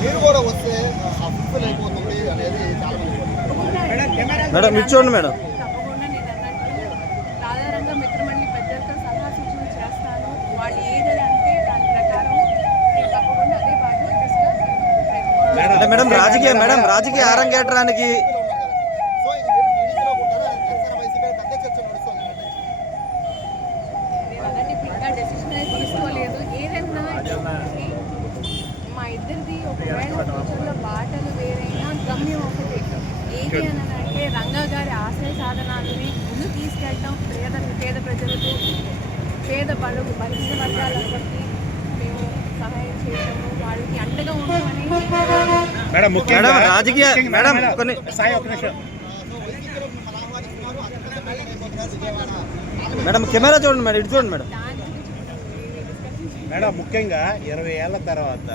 మీరు కూడా వస్తే సక్సెస్ఫుల్ అయిపోతుంది అనేది చాలా మేడం ఇచ్చోండి మేడం. తప్పకుండా నేను అన్నట్టు సాధారణంగా మిత్రమండలి పెద్దలతో సలహా సూచనలు చేస్తాను. వాళ్ళు ఏదని అంటే దాని ప్రకారం నేను తప్పకుండా అదే బాధ్యత అంటే మేడం రాజకీయ అరంగేట్రానికి నేను అన్నట్టు ఇంకా డెసిషన్ అయితే తీసుకోలేదు. ఏదైనా మా ఇద్దరిది ఒకవేళ ఫ్యూచర్లో బాటలు వేరైనా గమ్యం ఒకటి ఏది అని అంటే రంగా గారి ఆశయ సాధనాలని ముందు తీసుకెళ్ళటం, పేద ప్రజలకు పేద బలహీన వర్గాలందరికీ మేము సహాయం చేయటము, వాళ్ళకి అండగా ఉంటామని రాజకీయ మేడం కొన్ని మేడం కెమెరా చూడండి మేడం, ఇటు చూడండి మేడం. దాని గురించి మేడం ముఖ్యంగా 20 ఏళ్ల తర్వాత